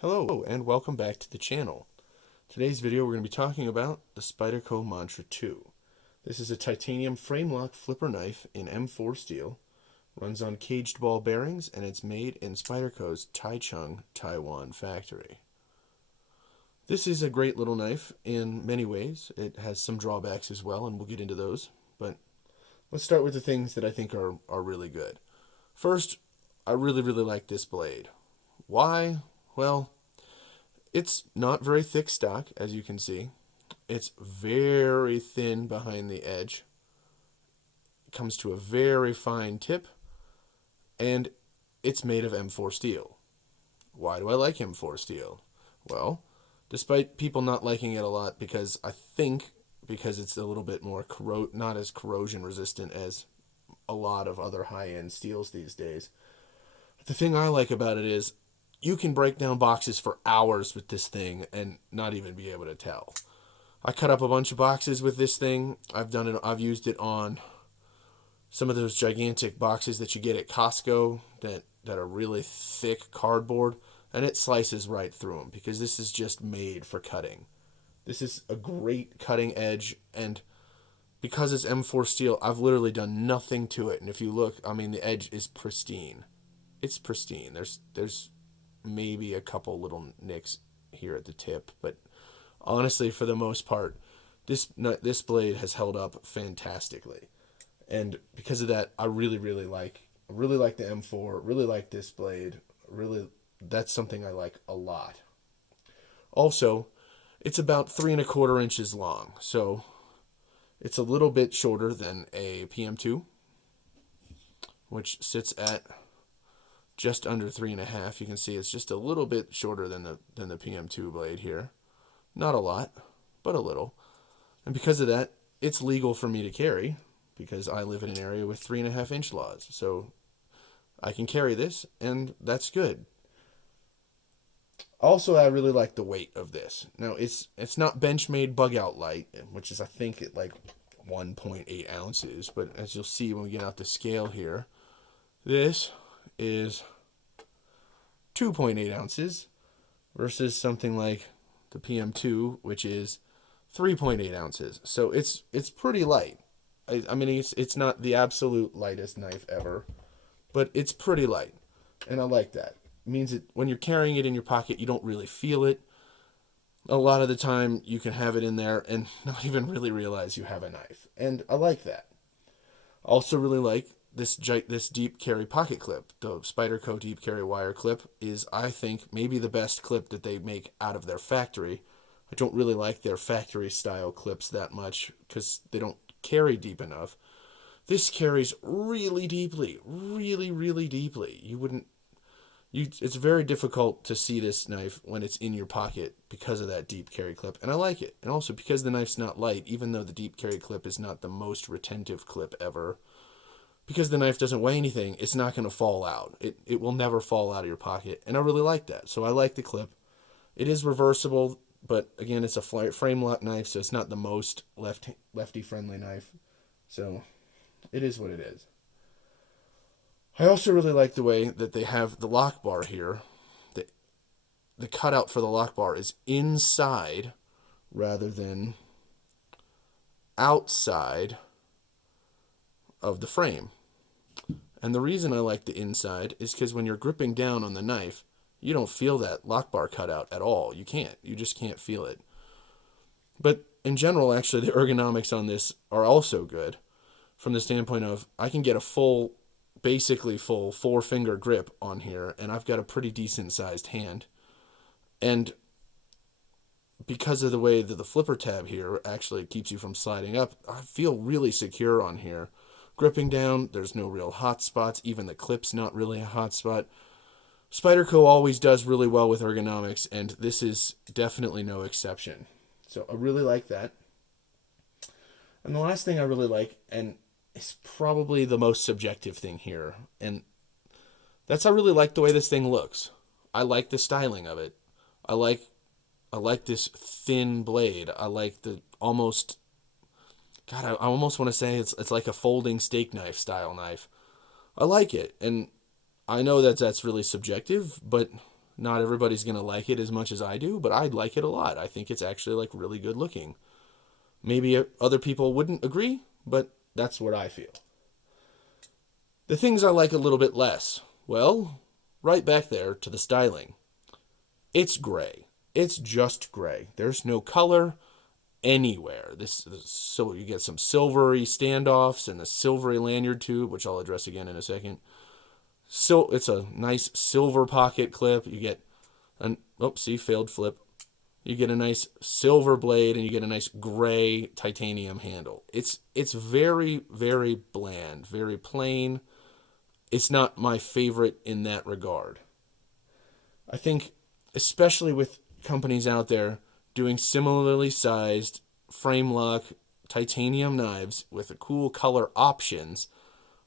Hello and welcome back to the channel. Today's video we're going to be talking about the Spyderco Mantra 2. This is a titanium frame lock flipper knife in M4 steel, runs on caged ball bearings, and it's made in Spyderco's Taichung, Taiwan factory. This is a great little knife in many ways. It has some drawbacks as well, and we'll get into those, but let's start with the things that I think are really good. First, I really like this blade. Why? Well, it's not very thick stock, as you can see. It's very thin behind the edge. It comes to a very fine tip, and it's made of M4 steel. Why do I like M4 steel? Well, despite people not liking it a lot because it's a little bit more not as corrosion resistant as a lot of other high-end steels these days. The thing I like about it is you can break down boxes for hours with this thing and not even be able to tell. I cut up a bunch of boxes with this thing. I've used it on some of those gigantic boxes that you get at Costco that are really thick cardboard, and it slices right through them because this is just made for cutting. This is a great cutting edge, and because it's M4 steel, I've literally done nothing to it. And if you look, I mean, the edge is pristine. It's pristine. There's maybe a couple little nicks here at the tip, but honestly, for the most part, this blade has held up fantastically. And because of that, I really like the M4, really like this blade. Really, that's something I like a lot. Also, it's about 3¼ inches long, so it's a little bit shorter than a PM2, which sits at just under 3.5. You can see it's just a little bit shorter than the PM2 blade here. Not a lot, but a little. And because of that, it's legal for me to carry because I live in an area with 3.5-inch laws. So I can carry this, and that's good. Also, I really like the weight of this. Now, it's not Benchmade bug out light, which is I think at like 1.8 ounces. But as you'll see when we get out the scale here, this is 2.8 ounces versus something like the PM2, which is 3.8 ounces. So it's pretty light. I mean, it's not the absolute lightest knife ever, but it's pretty light, and I like that. It means that when you're carrying it in your pocket, you don't really feel it. A lot of the time, you can have it in there and not even really realize you have a knife, and I like that. I also really like this deep carry pocket clip. The Spyderco deep carry wire clip is, I think, maybe the best clip that they make out of their factory. I don't really like their factory style clips that much because they don't carry deep enough. This carries really deeply, really deeply. It's very difficult to see this knife when it's in your pocket because of that deep carry clip, and I like it. And also because the knife's not light, even though the deep carry clip is not the most retentive clip ever, because the knife doesn't weigh anything, it's not going to fall out. It will never fall out of your pocket, and I really like that. So I like the clip. It is reversible, but again, it's a frame lock knife, so it's not the most lefty-friendly knife. So it is what it is. I also really like the way that they have the lock bar here. The cutout for the lock bar is inside rather than outside of the frame. And the reason I like the inside is because when you're gripping down on the knife, you don't feel that lock bar cutout at all. You can't. You just can't feel it. But in general, actually, the ergonomics on this are also good from the standpoint of I can get a basically full 4-finger grip on here, and I've got a pretty decent sized hand. And because of the way that the flipper tab here actually keeps you from sliding up, I feel really secure on here. Gripping down, there's no real hot spots. Even the clip's not really a hot spot. Spyderco always does really well with ergonomics, and this is definitely no exception. So I really like that. And the last thing I really like, and it's probably the most subjective thing here, and that's I really like the way this thing looks. I like the styling of it. I like this thin blade. I like the almost, God, I almost want to say it's like a folding steak knife style knife. I like it, and I know that that's really subjective, but Not everybody's going to like it as much as I do, but I like it a lot. I think it's actually like really good looking. Maybe other people wouldn't agree, but that's what I feel. The things I like a little bit less, well, right back there to the styling. It's gray. It's just gray. There's no color anywhere. So you get some silvery standoffs and a silvery lanyard tube, which I'll address again in a second. So it's a nice silver pocket clip. You get failed flip. You get a nice silver blade and you get a nice gray titanium handle. It's very, very bland, very plain. It's not my favorite in that regard. I think, especially with companies out there doing similarly sized frame lock titanium knives with cool color options,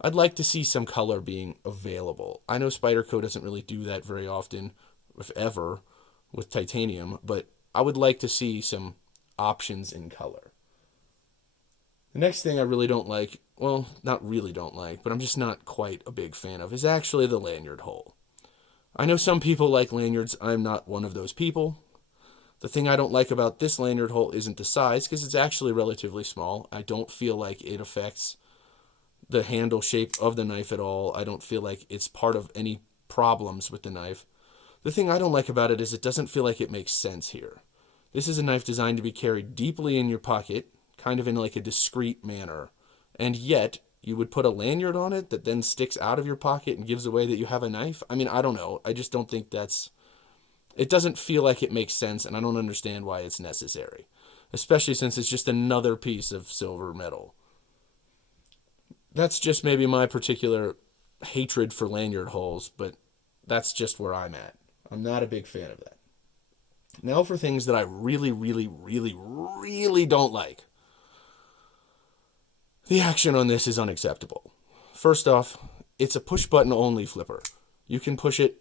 I'd like to see some color being available. I know Spyderco doesn't really do that very often, if ever, with titanium, but I would like to see some options in color. The next thing I really don't like, well, not really don't like, but I'm just not quite a big fan of, is actually the lanyard hole. I know some people like lanyards. I'm not one of those people. The thing I don't like about this lanyard hole isn't the size, because it's actually relatively small. I don't feel like it affects the handle shape of the knife at all. I don't feel like it's part of any problems with the knife. The thing I don't like about it is it doesn't feel like it makes sense here. This is a knife designed to be carried deeply in your pocket, kind of in like a discreet manner. And yet, you would put a lanyard on it that then sticks out of your pocket and gives away that you have a knife? I mean, I don't know. I just don't think it doesn't feel like it makes sense, and I don't understand why it's necessary. Especially since it's just another piece of silver metal. That's just maybe my particular hatred for lanyard holes, but that's just where I'm at. I'm not a big fan of that. Now for things that I really, really, really, really don't like. The action on this is unacceptable. First off, it's a push button only flipper. You can push it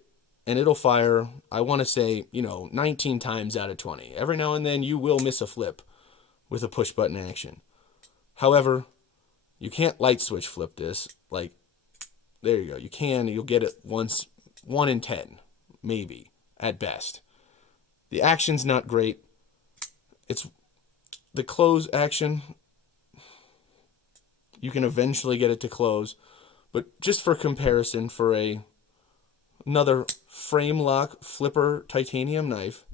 and it'll fire, I want to say, 19 times out of 20. Every now and then you will miss a flip with a push button action. However, you can't light switch flip this. Like, there you go. You'll get it once, 1 in 10, maybe, at best. The action's not great. It's the close action. You can eventually get it to close. But just for comparison, for another frame lock flipper titanium knife,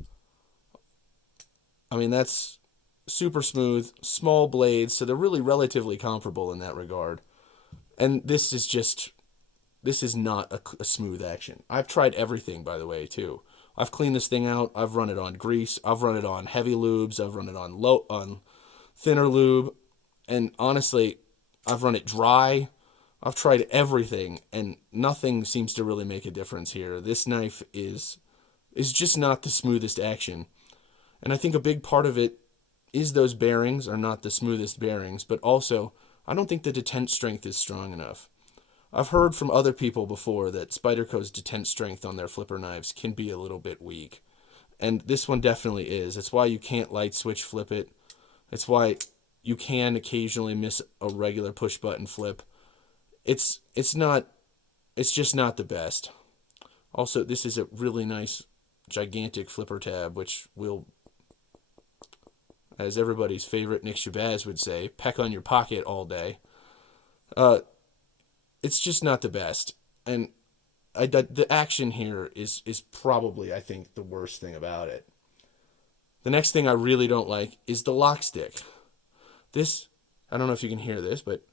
I mean, that's super smooth, small blades, so they're really relatively comparable in that regard. And this is not a smooth action. I've tried everything, by the way, too. I've cleaned this thing out. I've run it on grease. I've run it on heavy lubes. I've run it on thinner lube. And honestly, I've run it dry. I've tried everything, and nothing seems to really make a difference here. This knife is just not the smoothest action. And I think a big part of it is those bearings are not the smoothest bearings, but also I don't think the detent strength is strong enough. I've heard from other people before that Spyderco's detent strength on their flipper knives can be a little bit weak. And this one definitely is. It's why you can't light switch flip it. It's why you can occasionally miss a regular push button flip. It's just not the best. Also, this is a really nice gigantic flipper tab, which will, as everybody's favorite Nick Shabazz would say, peck on your pocket all day. It's just not the best. And the action here is probably, I think, the worst thing about it. The next thing I really don't like is the lock stick. This, I don't know if you can hear this, but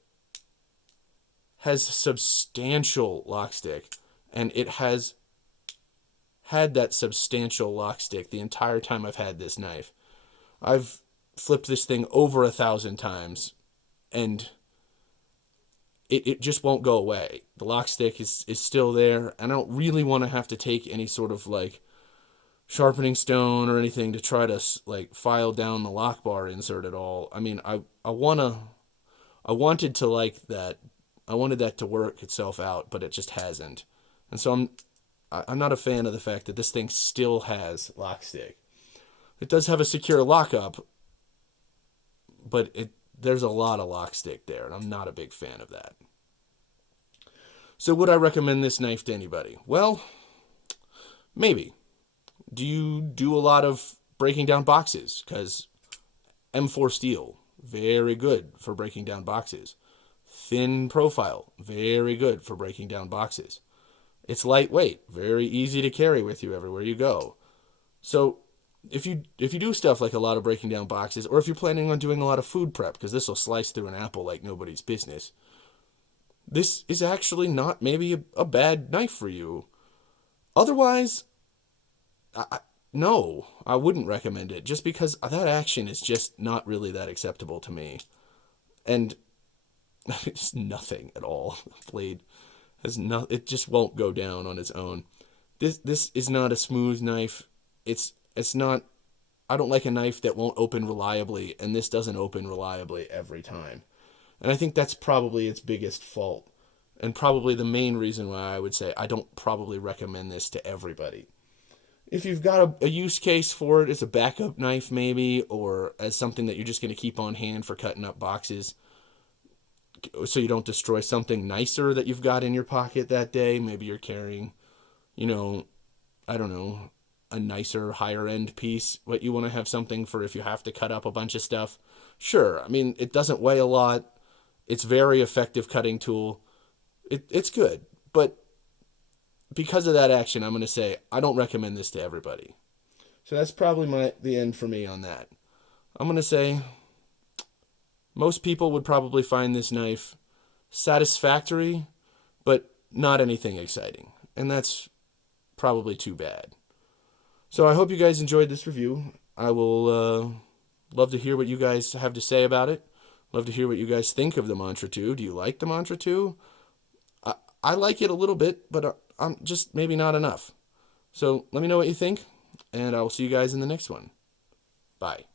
has substantial lock stick. And it has had that substantial lock stick the entire time I've had this knife. I've flipped this thing over 1,000 times, and it just won't go away. The lock stick is still there, and I don't really want to have to take any sort of like sharpening stone or anything to try to like file down the lock bar insert at all. I mean, I wanted to like that. I wanted that to work itself out, but it just hasn't. And so I'm not a fan of the fact that this thing still has lock stick. It does have a secure lockup, but there's a lot of lock stick there, and I'm not a big fan of that. So would I recommend this knife to anybody? Well, maybe. Do you do a lot of breaking down boxes? Because M4 steel, very good for breaking down boxes. Thin profile, very good for breaking down boxes. It's lightweight, very easy to carry with you everywhere you go. So if you do stuff like a lot of breaking down boxes, or if you're planning on doing a lot of food prep, because this will slice through an apple like nobody's business, this is actually not maybe a bad knife for you. Otherwise, no, I wouldn't recommend it, just because that action is just not really that acceptable to me. And it's nothing at all. Blade has no, it just won't go down on its own. This is not a smooth knife. It's not. I don't like a knife that won't open reliably, and this doesn't open reliably every time. And I think that's probably its biggest fault, and probably the main reason why I would say I don't probably recommend this to everybody. If you've got a use case for it as a backup knife maybe, or as something that you're just going to keep on hand for cutting up boxes so you don't destroy something nicer that you've got in your pocket that day, maybe you're carrying, you know, I don't know, a nicer, higher end piece, but you want to have something for if you have to cut up a bunch of stuff. Sure, I mean, it doesn't weigh a lot. It's very effective cutting tool. It's good, but because of that action, I'm going to say I don't recommend this to everybody. So that's probably the end for me on that. I'm going to say most people would probably find this knife satisfactory, but not anything exciting. And that's probably too bad. So I hope you guys enjoyed this review. I will love to hear what you guys have to say about it. Love to hear what you guys think of the Mantra 2. Do you like the Mantra 2? I like it a little bit, but I'm just maybe not enough. So let me know what you think, and I will see you guys in the next one. Bye.